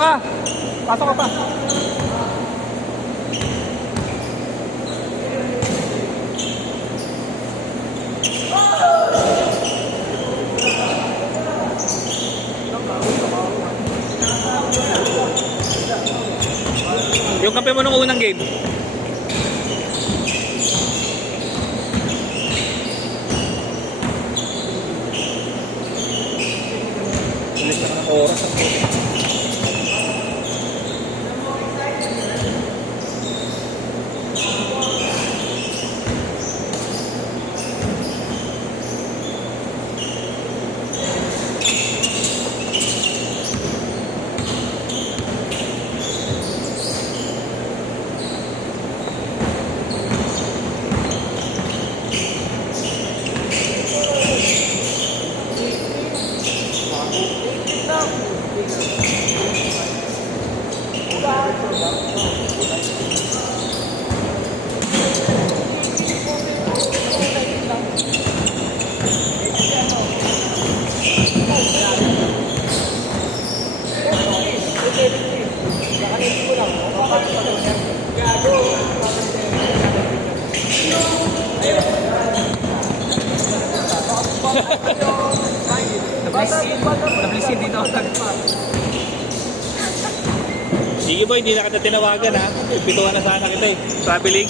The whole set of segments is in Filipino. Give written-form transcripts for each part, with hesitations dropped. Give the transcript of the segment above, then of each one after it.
ka! Pasok ka pa! Yung kampe mo nung unang game. Bilis naman ang oras. Nablisin dito ako tagpa. Sige boy, hindi na kita tinawagan ha. Pipituan na sana kita eh. Traveling.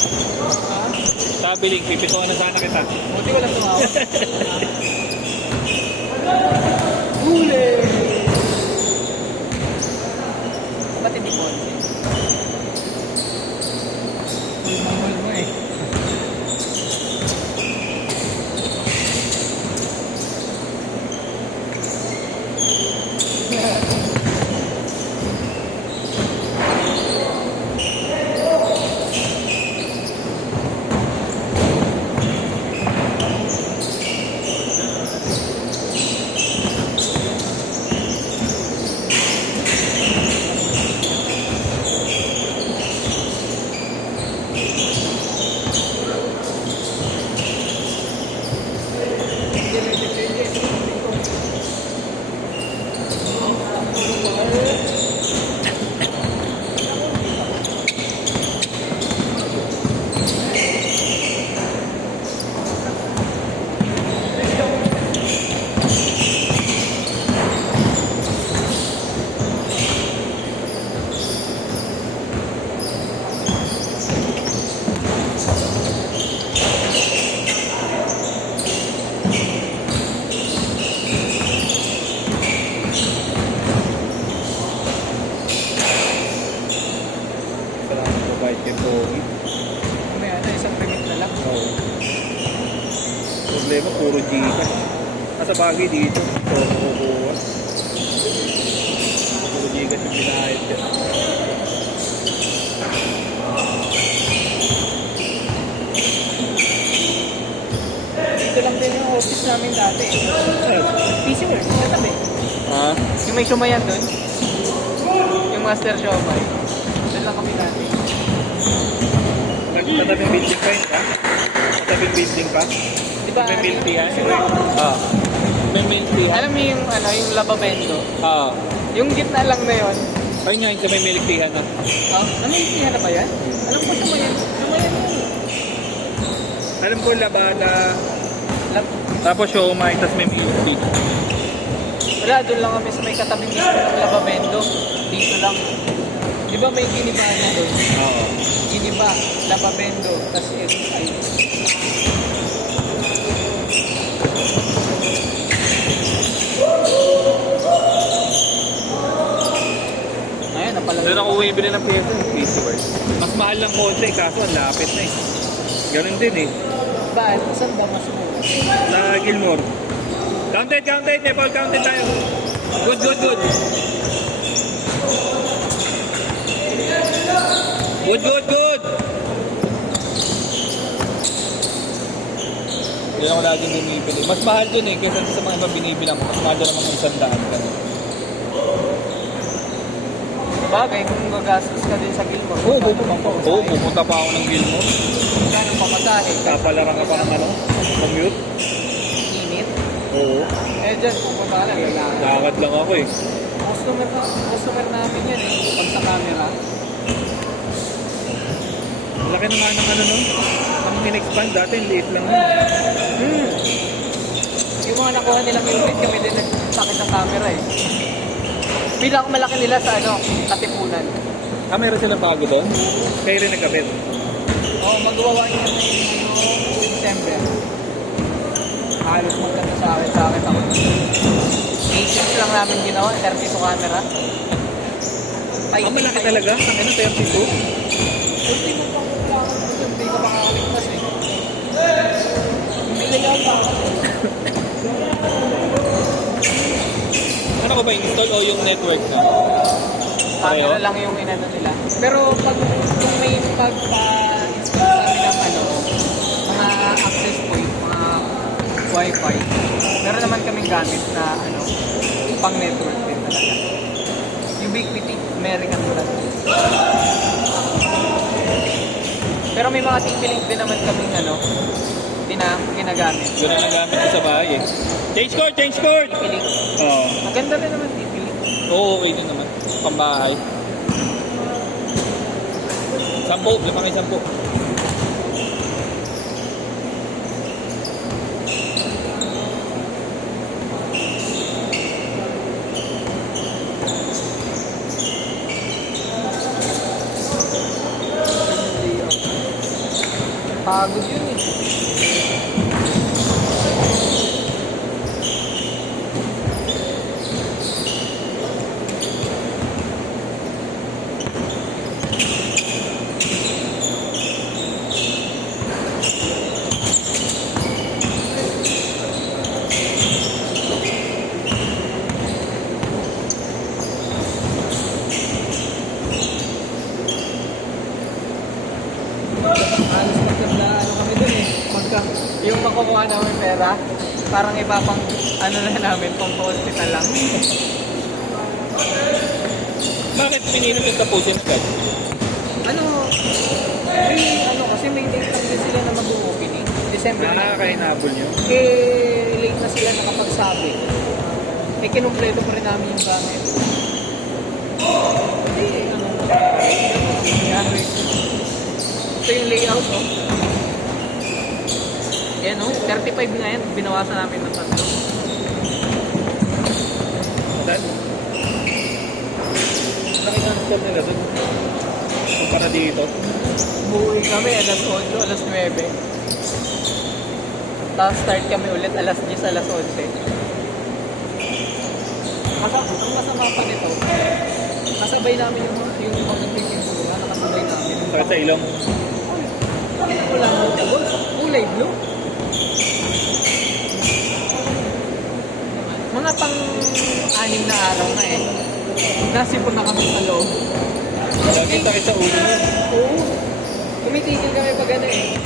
Traveling, pipituan na sana kita. Buti ko lang tumawag. Huli! Ba't hindi mo? Mahal mo eh. Problema, puro Gcash. Nasa bagay dito. Puro kukuha. Puro Gcash yung pinahit yan. Dito lang din yung office namin dati. PC World, katabi. Ha? Yung may sumayan doon. Yung Master Shopee. Doon lang kami dati. Matabing building pa yun ka? Matabing building pa? Diba? May milk tea yan? May milk tea yan? Alam mo yung, ano, yung lababendo? Yung gitna lang na yun. Ayun nga yun sa may milk tea yan. Ano yung tiyan na ba yan? Alam ko sumayan. Sumayan yun. Alam ko labada. Tapos siomai, tapos may milk tea. Wala, doon lang kami sa may katabi mismo ng lababendo. Dito lang. Di ba may giniba na doon? Oo. Giniba, lababendo, tapos ay. Ayun, napalag. Doon ako bumibili ng paper. PC World. Mas mahal lang konti, kaso ang lapit na eh. Ganun din eh. Bakit? Saan ba mas mura? Sa Gilmore. Counted, counted. Nepal, counted tayo. Good, good, good. Good, good, good. Hindi ako laging bumibili. Mas mahal dun eh, kaysa sa mga ibang binibilang ko. Mas mahal dun naman kung sandaan ka. Bagay, kung gagastos ka din sa Gilmore. Oo, pupunta pa ako ng Gilmore. Gano'ng pamatahe? Kapalarang ka pa ng ano, commute. Init? Oo. Eh, dyan, pupunta ka lang. Lalaki. Lakad lang ako eh. Kung customer namin yan eh. Pag sa camera. Laki na nga ng ano nun. Ang in-expand dati, liit lang nun. Yung mga nakuha nilang unit, kami din nagpakit ng camera eh. Malaki nila sa Katipunan. Ah, meron silang bago doon? Kayo rin nagkabit. Oo, magawa niya ngayong December. Halos magkanta sa akin ako. 8 lang namin ginawa, 32 camera. Ang malaki talaga? Ang ano, 32? Hindi mo pa kailangan, hindi ka makakaligtas eh. May layout pa ako. Ano ko ba install o yung network na? Camera lang yung inano nila. Pero kung may magpa-install kami ng mga access point, mga wifi, meron naman kaming gamit na pang network din talaga. Ubiquiti, American brand. Pero may mga TP-Link din naman kaming ginagamit. Yun ang nagamit ko sa bahay eh. Change cord! Change cord! TP-Link. Oo. Maganda rin naman TP-Link. Oo, okay din naman. Pambahay. 10, lamang ay 10. Pagod yun eh. Yung makukuha namin pera, parang ipapang na namin, pang hospital lang. Bakit pinili yung tapusin agad? Kasi may date lang din sila na mag-opening. December. Nakakainabol nyo? Late na sila nakapagsabi. Kinumpleto pa rin namin yung gamit. Ito yung layout, Yan 35 nga yan, binawasan namin ng 3. Saan? Laki ng store nila doon. Kumpara dito. Buhay kami alas 8, alas 9. Tapos start kami ulit alas 10, alas 11. Ang masama pa nito, kasabay namin yung pagpipintura, nakasabay namin. Bakit sa ilong? Wala mo jagol, kulay blue. Mga pang-6 na araw na eh. Nasipon na kami sa loob. Sakit sa ulo nyo. Oo. Tumitigil kami pag eh.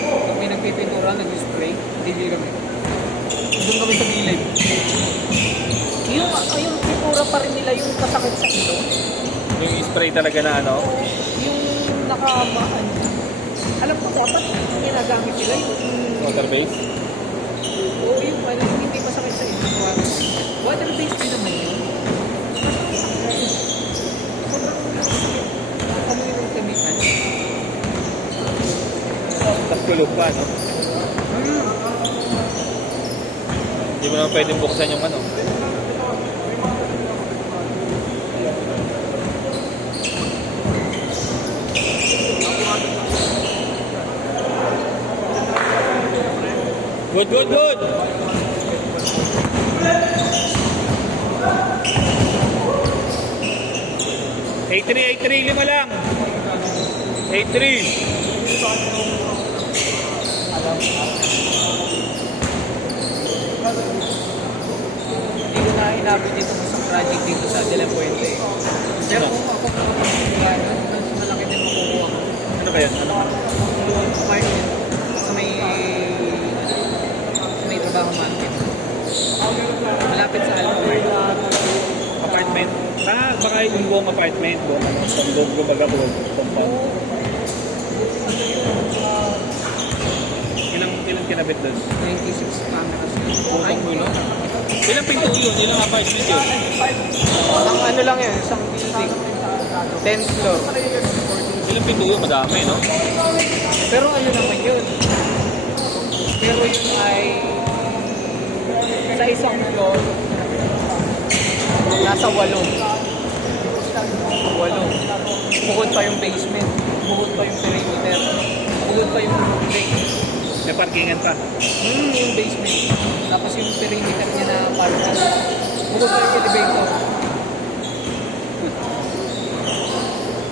Pag may nagpipintura, nag-spray, hindi kami. Doon kami sa gilid. Yung pintura pa rin nila yung kasakit sa ito. Yung spray talaga na Yung nakamaan. Alam ko dapat ginagamit nila yung water base? oo, yung hindi masakit sa ito. Water based din naman yun. Kami yung kamitan. Tapos kulog pa, no? Hindi mo naman pwedeng buksan yung Good, good, good! A3, lima lang! A3! Hindi ko na inabot dito sa project dito sa De La Puente. Pero kung ako mas malaki din makukuha ko. Ano kaya? Apartment sa may trabaho market. ay yung buong apartment, buong ano, buong gumaga buong compound. Ilang kinabit doon? 96 cameras. Ay, no? Ilang pinto yun? Ilang apartment yun? Ang ano lang yun, isang building. 10th floor. Ilang pinto yun? Madami, no? Pero ano naman yun? Pero yun ay sa isang floor, nasa 8. 8. Bukod pa yung basement, bukod pa yung perimeter, bukod pa yung roof. May parkingan pa. Yung basement. Tapos yung perimeter niya na parking. Bukod pa yung elevator.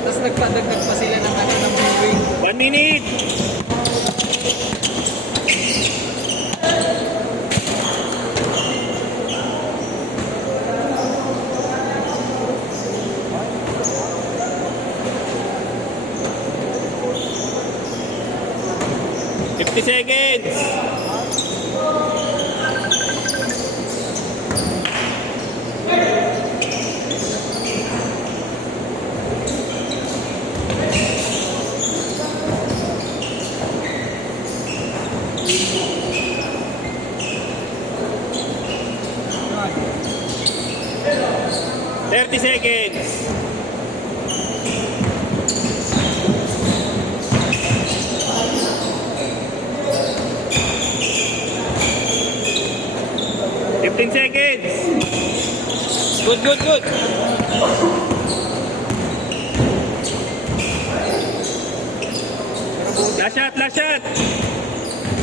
Tapos nagpadagdag pa sila ng ano ng viewing. 1 minute! Seconds! Thirty seconds. 15 seconds. Good, good, good. Last shot, last shot.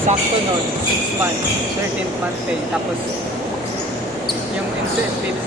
Sakto nun, 6 months, 13th month pay. Tapos yung incentives